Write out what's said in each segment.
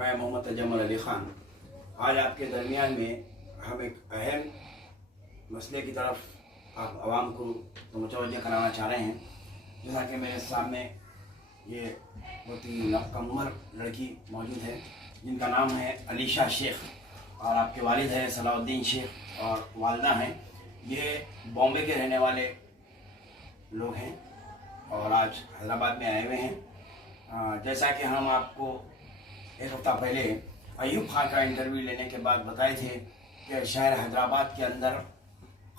मैं मोहम्मद तजम्मुल अली ख़ान आज आपके दरमियान में हम एक अहम मसले की तरफ आप आवाम को मुतवज्जह कराना चाह रहे हैं। जैसा कि मेरे सामने ये बहुत ही कमर लड़की मौजूद है जिनका नाम है अलीशा शेख और आपके वालिद है सलाउद्दीन शेख और वालदा हैं। ये बॉम्बे के रहने वाले लोग हैं और आज हैदराबाद में आए हुए हैं। जैसा कि हम आपको एक हफ़्ता पहले अयूब खान का इंटरव्यू लेने के बाद बताए थे कि शहर हैदराबाद के अंदर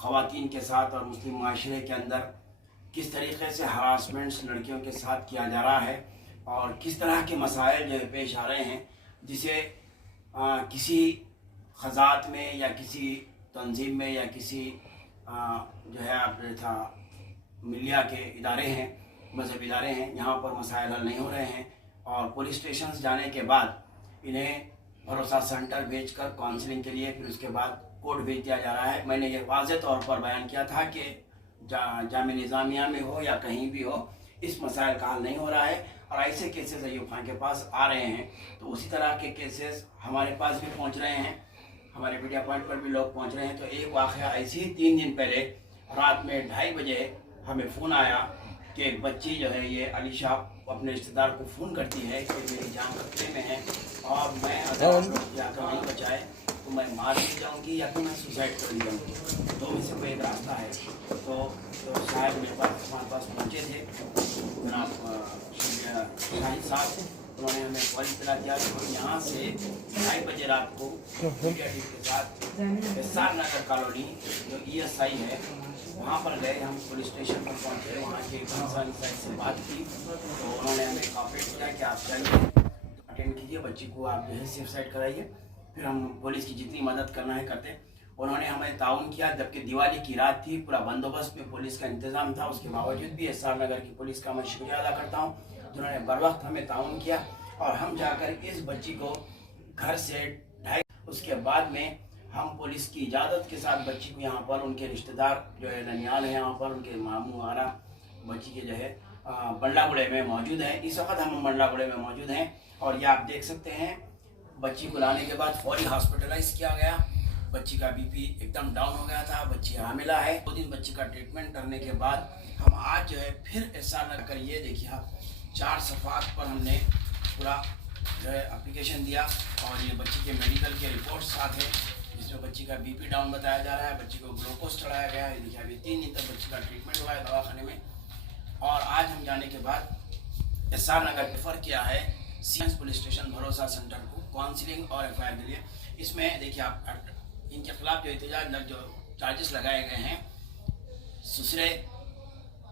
ख़वातीन के साथ और मुस्लिम माशरे के अंदर किस तरीके से हरासमेंट्स लड़कियों के साथ किया जा रहा है और किस तरह के मसाइल जो है पेश आ रहे हैं, जिसे किसी ख़ज़ात में या किसी तंजीम में या किसी जो है आप था मिलिया के इदारे हैं, मजहब इदारे हैं, यहाँ पर मसाइल हल नहीं हो रहे हैं और पुलिस स्टेशन जाने के बाद इन्हें भरोसा सेंटर भेजकर काउंसलिंग के लिए फिर उसके बाद कोर्ट भेज दिया जा रहा है। मैंने ये वाज़ेह तौर पर बयान किया था कि जामिया निज़ामिया में हो या कहीं भी हो, इस मसाइल का हल नहीं हो रहा है और ऐसे केसेस अयूब खान के पास आ रहे हैं। तो उसी तरह के केसेस हमारे पास भी पहुँच रहे हैं, हमारे मीडिया पॉइंट पर भी लोग पहुँच रहे हैं। तो एक वाक़या ऐसे ही 3 दिन पहले रात में 2:30 बजे हमें फ़ोन आया कि एक बच्ची जो है ये अलीशा अपने रिश्तेदार को फ़ोन करती है कि मेरी जान खतरे में है और मैं अगर आप लोग जाकर नहीं बचाए तो मैं मार भी जाऊँगी या तो मैं सुसाइड कर जाऊँगी, दो में से कोई एक रास्ता है। तो शायद मेरे पास हमारे पास पहुँचे थे जनाब शाहिद साहब, उन्होंने हमें कॉल इतला दिया कि हम यहाँ से 2:30 बजे रात को मीडिया टीम के साथ एसआर नगर कॉलोनी जो ESI है वहाँ पर गए। हम पुलिस स्टेशन पर पहुँचे, वहाँ के कंसर्न साइड से बात की तो उन्होंने हमें कॉपरेट किया कि आप जाइए अटेंड कीजिए, बच्ची को आप जो है सेफ साइड कराइए, फिर हम पुलिस की जितनी मदद करना है करते। उन्होंने हमें ताउन किया, जबकि दिवाली की रात थी, पूरा बंदोबस्त में पुलिस का इंतज़ाम था। उसके बावजूद भी एसआर नगर की पुलिस का मैं शुक्रिया अदा करता हूँ जिन्होंने बर वक्त हमें ताउन किया और हम जाकर इस बच्ची को घर से 2:30 उसके बाद में हम पुलिस की इजाज़त के साथ बच्ची को यहाँ पर उनके रिश्तेदार जो है ननियाल है, यहाँ पर उनके मामू आरा बच्ची के जो है बंडलागुड़े में मौजूद है। इस वक्त हम बंडलागुड़े में मौजूद हैं और ये आप देख सकते हैं बच्ची को लाने के बाद फौरी हॉस्पिटलाइज किया गया। बच्ची का BP एकदम डाउन हो गया था, बच्ची हामिला है। 2 दिन बच्ची का ट्रीटमेंट करने के बाद हम आज जो है फिर ऐसा लग कर ये देखिए आप 4 सफ़ात पर हमने पूरा जो है एप्लीकेशन दिया और ये बच्ची के मेडिकल के रिपोर्ट साथ है जिसमें बच्ची का BP डाउन बताया जा रहा है, बच्ची को ग्लूकोज चढ़ाया गया है। देखिए अभी 3 दिन तक बच्ची का ट्रीटमेंट हुआ है दवाखाने में और आज हम जाने के बाद एसआर नगर रेफर किया है सीएस पुलिस स्टेशन भरोसा सेंटर को काउंसलिंग और FIR के लिए। इसमें देखिए आप इनके खिलाफ जो एहतजाज जो चार्जेस लगाए गए हैं, ससुरे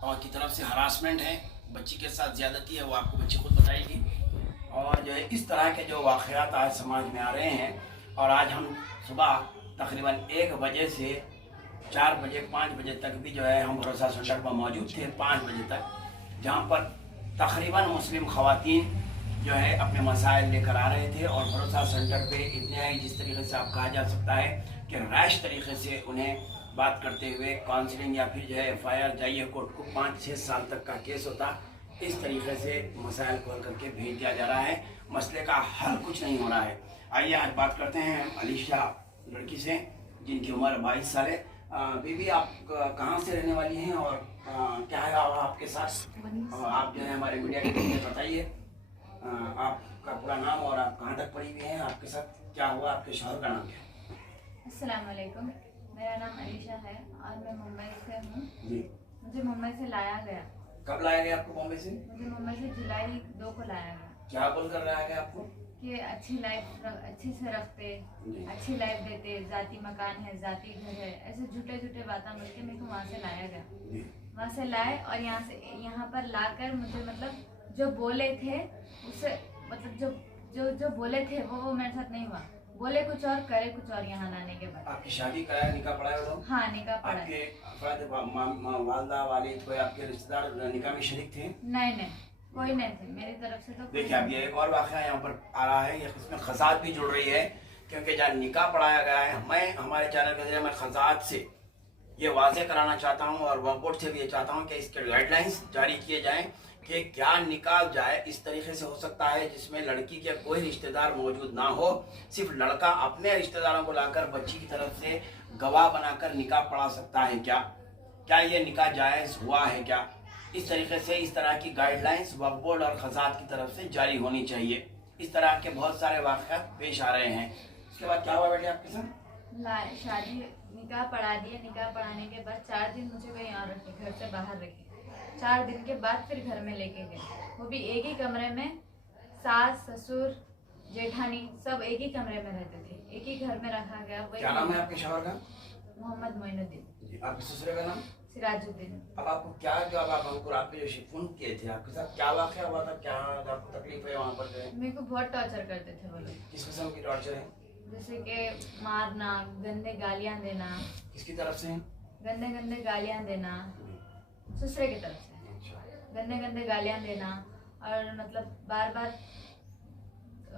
और की तरफ से हरासमेंट है, बच्ची के साथ ज़्यादती है, वो आपको बच्ची खुद बताएगी और जो है इस तरह के जो वाक़यात आज समाज में आ रहे हैं। और आज हम सुबह तकरीबन 1 बजे से 4 बजे 5 बजे तक भी जो है हम भरोसा सेंटर पर मौजूद थे 5 बजे तक, जहाँ पर तकरीबन मुस्लिम ख़वातीन जो है अपने मसाइल लेकर आ रहे थे और भरोसा सेंटर पे इतने ही जिस तरीके से आप कहा जा सकता है कि रैश तरीके से उन्हें बात करते हुए काउंसलिंग या फिर जो है FIR जाइए कोर्ट को 5-6 साल तक का केस होता, इस तरीके से मसाइल को हल करके भेज दिया जा रहा है। मसले का हल कुछ नहीं हो रहा है। आइए आज बात करते हैं अलीशा लड़की से जिनकी उम्र 22 साल है। बीबी आप कहाँ से रहने वाली हैं और क्या है आपके साथ और आप जो है हमारे मीडिया के लिए बताइए आपका पूरा नाम और आप कहाँ तक पढ़ी हुई हैं, आपके साथ क्या हुआ, आपके शौहर का नाम क्या है? अस्सलाम वालेकुम, मेरा नाम अलीशा है और मैं मुंबई से हूँ। मुझे मुंबई से लाया गया। कब लाया गया आपको मुंबई से? मुझे मुंबई से जुलाई 2 को लाया गया। क्या बोलकर लाया गया आपको? कि अच्छी लाइफ अच्छी से रखते, अच्छी लाइफ देते, जाती मकान है, जाती घर है, ऐसे झूठे झूठे बातें मिल के मेरे को वहाँ से लाया गया। वहाँ से लाए और यहाँ पर लाकर मुझे मतलब जो बोले थे उससे मतलब जो बोले थे वो मेरे साथ नहीं हुआ। बोले कुछ और करे कुछ और। यहाँ लाने के बाद आपकी शादी कराया, निकाह पढ़ाया लोग? हाँ, निकाह पढ़ा। आपके वालदा वालिद कोई आपके रिश्तेदार निकाह में शरीक थे? नहीं, कोई नहीं थे मेरी तरफ से। तो देखिए अब ये एक और वाक़या यहाँ पर आ रहा है, इसमें ख़ज़ात भी जुड़ रही है क्योंकि जहाँ निकाह पढ़ाया गया है, मैं हमारे चैनल के जरिए मैं ख़ज़ात से ये वाज़ेह कराना चाहता हूँ और वक्फ बोर्ड से भी ये चाहता हूँ कि इसके गाइडलाइंस जारी किए जाएँ कि क्या निकाह जाए इस तरीके से हो सकता है जिसमें लड़की के कोई रिश्तेदार मौजूद ना हो, सिर्फ लड़का अपने रिश्तेदारों को लाकर बच्ची की तरफ से गवाह बनाकर निकाह पढ़ा सकता है क्या? क्या ये निकाह जायज़ हुआ है क्या? इस तरीके से इस तरह की गाइडलाइंस वक्फ बोर्ड और खज़ात की तरफ से जारी होनी चाहिए। इस तरह के बहुत सारे वाक़यात पेश आ रहे हैं। उसके बाद क्या हुआ बेटे आपके साथ? शादी निकाह पढ़ा दिया। निकाह पढ़ाने के बाद 4 दिन मुझे कहीं और रखे, घर से बाहर रखे। 4 दिन के बाद फिर घर में लेके गए, वो भी एक ही कमरे में। सास ससुर जेठानी सब एक ही कमरे में रहते थे, एक ही घर में रखा गया। क्या नाम है आपके शौहर का? मोहम्मद मोइनुद्दीन। आपके ससुर का नाम? सिराजुद्दीन। अब आपको क्या जब आप हमको रात में जो शिफॉन किए थे आपके साथ क्या वाक़या हुआ था? क्या आपको तकलीफ है वहाँ पर जो है? मेरे को बहुत टॉर्चर करते थे वो लोग। किस किस्म की टॉर्चर है? जैसे कि मारना, गंदे गालियाँ देना। किसकी तरफ से? गंदे गंदे गालियाँ देना, ससुरे की तरफ से गंदे गंदे गालियाँ देना, और मतलब बार बार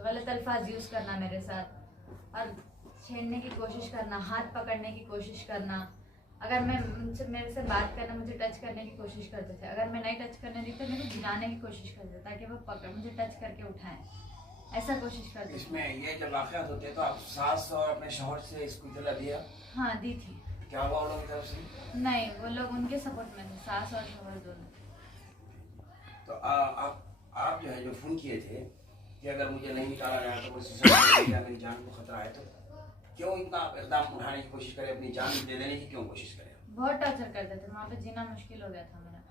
गलत अल्फाज यूज़ करना मेरे साथ, और छेड़ने की कोशिश करना, हाथ पकड़ने की कोशिश करना। अगर मैं उनसे मेरे से बात करना, मुझे टच करने की कोशिश करते थे। अगर मैं नहीं टच करने दी तो मेरे को गिराने की कोशिश करते थे ताकि वो पकड़ मुझे टच करके उठाएं, ऐसा कोशिश करते थे। इसमें ये जब वाक़यात होते हैं तो आप सास और अपने शौहर से इसको इतला दिया? हाँ दी थी। क्या हुआ उन लोगों की तरफ से? नहीं, वो लोग उनके सपोर्ट में थे, सास और शौहर दोनों। तो आप जो है जो फ़ोन किए थे कि अगर मुझे नहीं निकाला जाए तो मुझे मेरी जान को खतरा है, तो क्यों इतना इक़दाम उठाने की कोशिश करें, अपनी जान दे देने की क्यों कोशिश करें? बहुत टॉर्चर करते थे, वहाँ पे जीना मुश्किल हो गया था मेरा।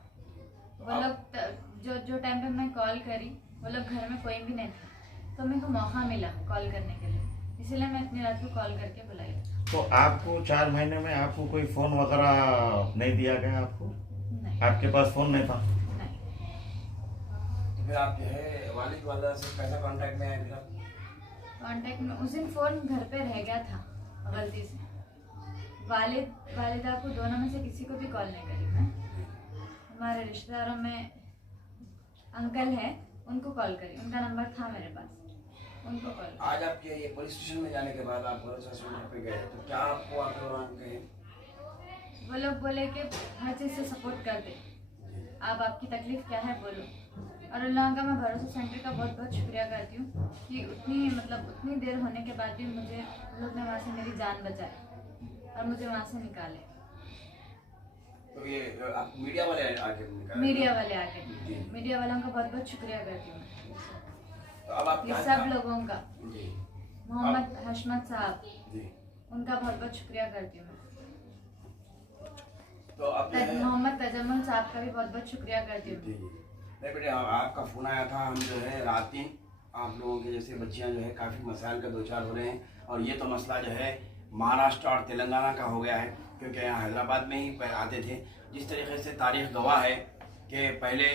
वो लोग जो टाइम पे मैं कॉल करी, वो लोग घर में कोई भी नहीं था, तो मेरे को मौका मिला कॉल करने के लिए, इसीलिए मैं इतनी रात को कॉल करके बुलाई। तो आपको 4 महीने में आपको कोई फ़ोन वगैरह नहीं दिया गया? आपको नहीं। आपके पास फ़ोन नहीं था? नहीं। तो फिर आप जो है वालिद वालदा से कैसा कांटेक्ट में आए? फिर आप कांटेक्ट में उस दिन फ़ोन घर पे रह गया था गलती से। वालिदा को दोनों में से किसी को भी कॉल नहीं करी मैं। हमारे रिश्तेदारों में अंकल है, उनको कॉल करी, उनका नंबर था मेरे पास, उनको कॉल। आज आपके ये पुलिस स्टेशन में जाने के बाद आप भरोसा सेंटर पे गए, तो क्या आपको आप वहाँ कहे? वो लोग बोले कि हर चीज़ से सपोर्ट कर दे, आप आपकी तकलीफ क्या है बोलो। और उन लोगों का मैं भरोसा सेंटर का बहुत बहुत शुक्रिया करती हूँ कि उतनी देर होने के बाद भी मुझे उन लोग ने वहाँ से मेरी जान बचाई और मुझे वहाँ से निकाले। तो ये आप मीडिया वाले आके निकाले? मीडिया वाले आके, मीडिया वालों का बहुत बहुत शुक्रिया करती हूँ। तो अब आप ये क्या सब लोगों का, जी मोहम्मद हशमत साहब, जी, उनका बहुत बहुत शुक्रिया करती हूँ। तो अब जो है मोहम्मद तजम्मुल साहब का भी बहुत बहुत शुक्रिया करती हूँ। जी नहीं बेटे, आपका फ़ोन आया था। हम जो है रात दिन आप लोगों के जैसे बच्चियां जो है काफ़ी मसाइल का दो चार हो रहे हैं, और ये तो मसला जो है महाराष्ट्र और तेलंगाना का हो गया है, क्योंकि यहाँ हैदराबाद में ही आते थे। जिस तरीके से तारीख़ गवाह है कि पहले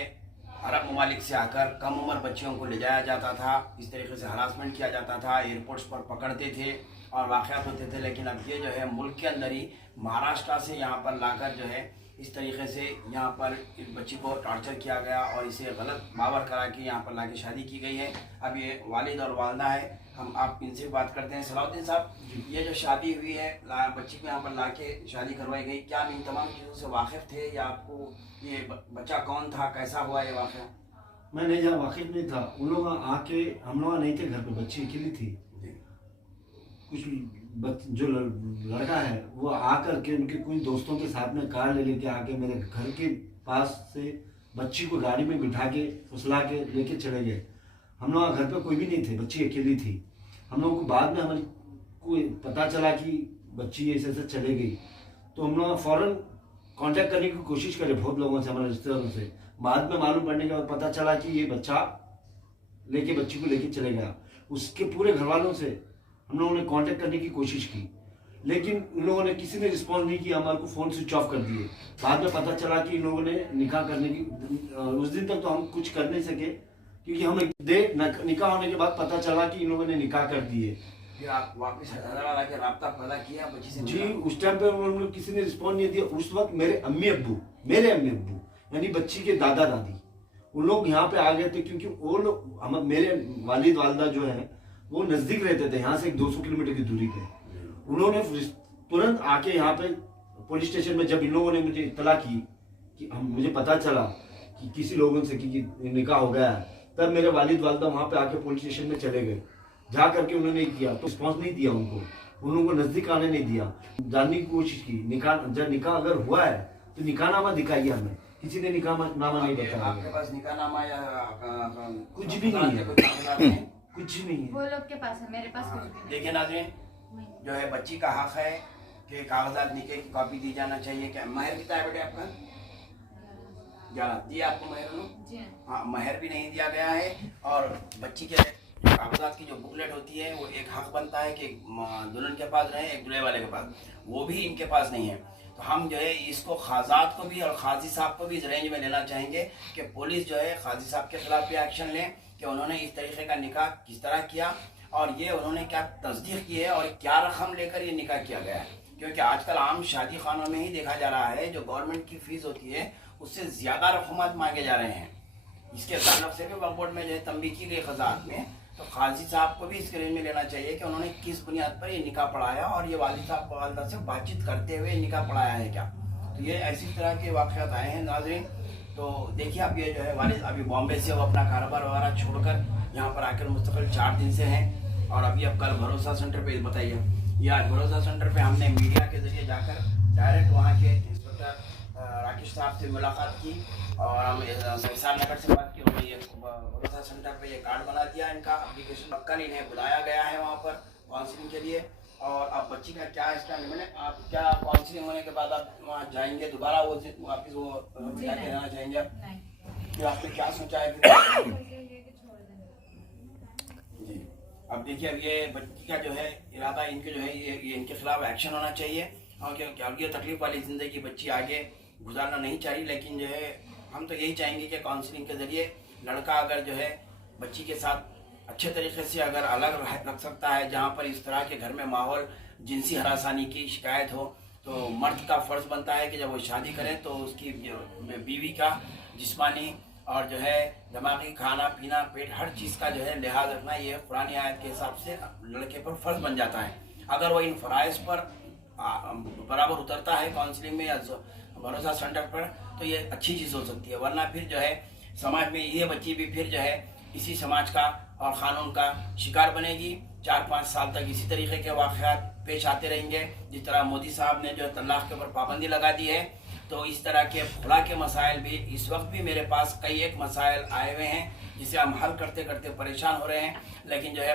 अरब ममालिक से आकर कम उम्र बच्चियों को ले जाया जाता था, इस तरीके से हरासमेंट किया जाता था, एयरपोर्ट्स पर पकड़ते थे और वाक़यात होते थे। लेकिन अब ये जो है मुल्क के अंदर ही महाराष्ट्र से यहाँ पर लाकर जो है इस तरीके से यहाँ पर इस बच्ची को टॉर्चर किया गया और इसे गलत बावर करा के यहाँ पर लाके शादी की गई है। अब ये वालिद और वालदा है, हम आप इनसे बात करते हैं। सलाउद्दीन साहब, ये जो शादी हुई है, बच्ची को यहाँ पर लाके शादी करवाई गई, क्या आप इन तमाम चीज़ों से वाकिफ़ थे, या आपको ये बच्चा कौन था, कैसा हुआ ये वाक़या? मैं नहीं जहाँ वाकिफ नहीं था, उन लोग आके, हम लोग नहीं थे घर पे, बच्ची अकेली थी। कुछ जो लड़का है वो आकर के उनके कुछ दोस्तों के साथ में कार ले लेके आके मेरे घर के पास से बच्ची को गाड़ी में बिठा के फुसला के लेके चले गए। हम लोग घर पे कोई भी नहीं थे, बच्ची अकेली थी। हम लोगों को बाद में हमारे को पता चला कि बच्ची ऐसे ऐसे चले गई, तो हम लोग फ़ौरन कांटेक्ट करने की कोशिश करे बहुत लोगों से, हमारे रिश्तेदारों से। बाद में मालूम पड़ने के बाद पता चला कि ये बच्चा बच्ची को लेके चले गया। उसके पूरे घर वालों से हम लोगों ने कांटेक्ट करने की कोशिश की, लेकिन उन लोगों ने किसी ने रिस्पॉन्स नहीं किया, हमारे को फ़ोन स्विच ऑफ कर दिए। बाद में पता चला कि इन लोगों ने निकाह करने की, उस दिन तक तो हम कुछ कर नहीं सके, क्योंकि हम निकाह होने के बाद पता चला कि इन लोगों ने निकाह कर दिए। फिर आप वापस हैदराबाद आके राब्ता पैदा किया बच्ची से? जी, उस टाइम पे हम लोग किसी ने रिस्पॉन्स नहीं दिया। उस वक्त मेरे अम्मी अब्बू यानी बच्ची के दादा दादी, उन लोग यहाँ पे आ गए थे, क्योंकि वो लोग मेरे वालिद वालदा जो है वो नज़दीक रहते थे, यहाँ से 200 किलोमीटर की दूरी पे। उन्होंने तुरंत आके यहाँ पे पुलिस स्टेशन में, जब इन लोगों ने मुझे इत्तला की कि मुझे पता चला कि किसी लोगों से कि निकाह हो गया है, तब मेरे वालिद वालदा वहाँ पे आके पुलिस स्टेशन में चले गए। जा करके उन्होंने किया तो रिस्पॉन्स नहीं दिया उनको, उन लोगों को नज़दीक आने नहीं दिया, जानने की कोशिश की। जब निकाह अगर हुआ है तो निकाहनामा दिखाइए हमें, किसी ने निकाहनामा नहीं बताया। आपके पास निकाहनामा या कुछ भी नहीं है, कुछ नहीं है। वो लोग के पास है, मेरे पास कुछ भी नहीं। देखिए नाज़रीन, जो है बच्ची का हक है कि कागजात निकाह की कॉपी दी जाना चाहिए। क्या महर कितना है बेटे आपका? 11 दिया आपको महर? जी हाँ, महर भी नहीं दिया गया है। और बच्ची के कागजात की जो बुकलेट होती है वो एक हक बनता है कि दुल्हन के पास रहे, एक दूल्हे वाले के पास, वो भी इनके पास नहीं है। तो हम जो है इसको खाजात को भी और खाजी साहब को भी इस रेंज में लेना चाहेंगे कि पुलिस जो है खाजी साहब के खिलाफ भी एक्शन लें कि उन्होंने इस तरीके का निकाह किस तरह किया और ये उन्होंने क्या तस्दीक की है और क्या रकम लेकर ये निकाह किया गया है। क्योंकि आजकल आम शादी खानों में ही देखा जा रहा है जो गवर्नमेंट की फीस होती है उससे ज़्यादा रकूमत मांगे जा रहे हैं। इसके ताल्लुक से भी वक्फ बोर्ड में जो है तंबीह की गई खजात में, तो काजी साहब को भी इस रेंज में लेना चाहिए कि उन्होंने किस बुनियाद पर ये निकाह पढ़ाया और ये वालिद साहब वालिदा से बातचीत करते हुए निकाह पढ़ाया है क्या। तो ये ऐसी तरह के वाक़यात आए हैं नाज़रीन। तो देखिए अब ये जो है वालिद अभी बॉम्बे से वो अपना कारोबार वगैरह छोड़कर यहाँ पर आकर मुस्तकिल 4 दिन से हैं और अभी अब कल भरोसा सेंटर पे बताइए, ये आज भरोसा सेंटर पे हमने मीडिया के जरिए जाकर डायरेक्ट वहाँ के इंस्पेक्टर राकेश साहब से मुलाकात की और हम एहसान नगर से बात की। उन्होंने ये भरोसा सेंटर पे ये कार्ड बना दिया इनका एप्लीकेशन, कल इन्हें बुलाया गया है वहाँ पर काउंसलिंग के लिए। और अब बच्ची का क्या इसका मैंने आप क्या काउंसलिंग होने के बाद आप वहाँ जाएंगे दोबारा वो वापस वो बिठा के रहना चाहेंगे आप? फिर आपने क्या सोचा है जी? अब देखिए अब ये बच्ची का जो है इरादा इनके जो है ये इनके खिलाफ एक्शन होना चाहिए और क्योंकि ये तकलीफ वाली ज़िंदगी बच्ची आगे गुजारना नहीं चाहिए। लेकिन जो है हम तो यही चाहेंगे कि काउंसलिंग के ज़रिए लड़का अगर जो है बच्ची के साथ अच्छे तरीके से अगर अलग रख सकता है, जहाँ पर इस तरह के घर में माहौल जिनसी हरासानी की शिकायत हो, तो मर्द का फ़र्ज़ बनता है कि जब वो शादी करें तो उसकी बीवी का जिस्मानी और जो है दिमागी खाना पीना पेट हर चीज़ का जो है लिहाज रखना, ये पुरानी आयत के हिसाब से लड़के पर फ़र्ज़ बन जाता है। अगर वो इन फ़राइज़ पर बराबर उतरता है काउंसलिंग में या भरोसा सेंटर पर तो ये अच्छी चीज़ हो सकती है। वरना फिर जो है समाज में ये बच्ची भी फिर जो है इसी समाज का और क़ानून का शिकार बनेगी। 4-5 साल तक इसी तरीके के वाक़यात पेश आते रहेंगे। जिस तरह मोदी साहब ने जो तलाक़ के ऊपर पाबंदी लगा दी है, तो इस तरह के खुला के मसाइल भी इस वक्त भी मेरे पास कई एक मसाइल आए हुए हैं जिसे हम हल करते करते परेशान हो रहे हैं। लेकिन जो है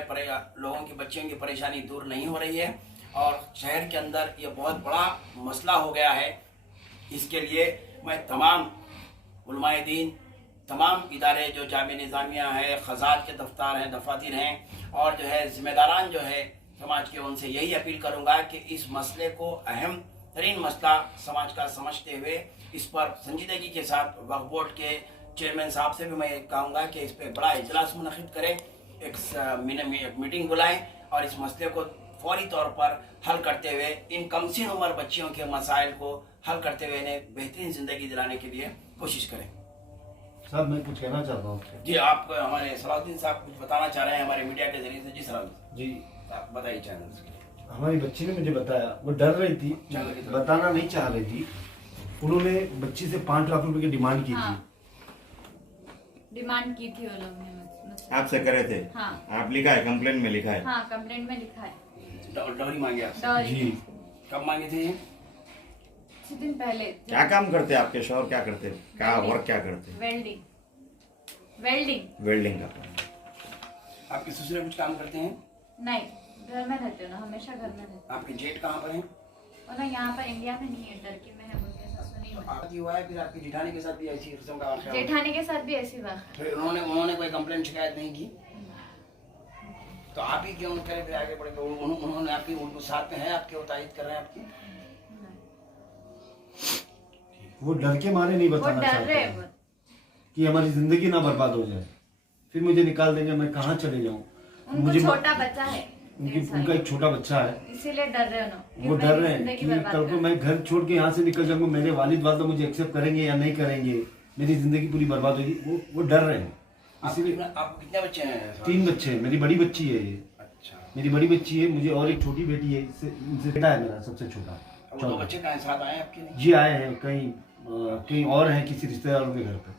लोगों की बच्चियों की परेशानी दूर नहीं हो रही है और शहर के अंदर ये बहुत बड़ा मसला हो गया है। इसके लिए मैं तमाम उलमाए दीन, तमाम इदारे जो जामिया निज़ामिया है, खजात के दफ्तार हैं, दफातर हैं और जो है ज़िम्मेदारान जो है समाज के, उनसे यही अपील करूँगा कि इस मसले को अहम तरीन मसला समाज का समझते हुए इस पर संजीदगी के साथ वक्फ बोर्ड के चेयरमैन साहब से भी मैं कहूँगा कि इस पर बड़ा इजलास मुनक़िद करें, एक मीटिंग बुलाएं और इस मसले को फौरी तौर पर हल करते हुए इन कमसिन उम्र बच्चियों के मसाइल को हल करते हुए इन्हें बेहतरीन ज़िंदगी दिलाने के लिए कोशिश करें। साहब मैं कुछ कहना चाहता हूँ जी, आप हमारे सलाहुद्दीन साहब कुछ बताना चाह रहे हैं हमारे मीडिया के जरिए से। जी सलाहुद्दीन जी, आप बताइए चैनल से। हमारी बच्ची ने मुझे बताया, वो डर रही थी, बताना नहीं चाह रही थी। उन्होंने बच्ची से 5 लाख रुपए की डिमांड की थी। डिमांड की थी वो लोग ने मुझसे। आपसे करे थे? हाँ। आप लिखा है, कंप्लेंट में लिखा है? हाँ, कंप्लेंट में लिखा है। डॉरी मांगे आपसे? डॉरी। जी। कब मांगे थे ये? कुछ दिन पहले। क्या काम करते हैं आपके शौहर? क्या करते हैं? क्या वर्क क्या करते हैं? वेल्डिंग का काम। आपके ससुर कुछ काम करते हैं? नहीं, घर में रहते हो ना, हमेशा घर में रहते आपके जेठ कहाँ पर हैं? हो ना, यहाँ पर इंडिया में नहीं है, टर्की में है। मुझे ससुर नहीं है। आपकी हुआ है, फिर आपकी जेठानी के साथ भी ऐसी किस्म का वाक़या हुआ? जेठानी के साथ भी ऐसी बात। फिर उन्होंने कोई कंप्लेंट शिकायत नहीं की? तो आप ही क्यों करें फिर आगे बढ़े? उन्होंने आपकी उनको साथ में है आपके, वो तायद कर रहे हैं आपकी? वो डर के मारे नहीं बताना चाहते कि हमारी जिंदगी ना बर्बाद हो जाए, फिर मुझे निकाल देंगे, मैं कहाँ चले जाऊँ। मुझे छोटा बच्चा है, उनका एक छोटा बच्चा है, इसीलिए डर रहे हो। वो डर रहे हैं कि कल को मैं घर छोड़ के यहाँ से निकल जाऊंगा, मेरे वालिद वालदा मुझे एक्सेप्ट करेंगे या नहीं करेंगे, मेरी जिंदगी पूरी बर्बाद होगी। वो डर रहे हैं। इसीलिए आपको कितने बच्चे हैं? 3 बच्चे हैं। मेरी बड़ी बच्ची है ये। अच्छा, मेरी बड़ी बच्ची है, मुझे और एक छोटी बेटी है, इनसे बेटा है मेरा सबसे छोटा। 2 बच्चे कहाँ साथ आए आपके? जी आए हैं, कहीं और हैं किसी रिश्तेदारों के घर पे।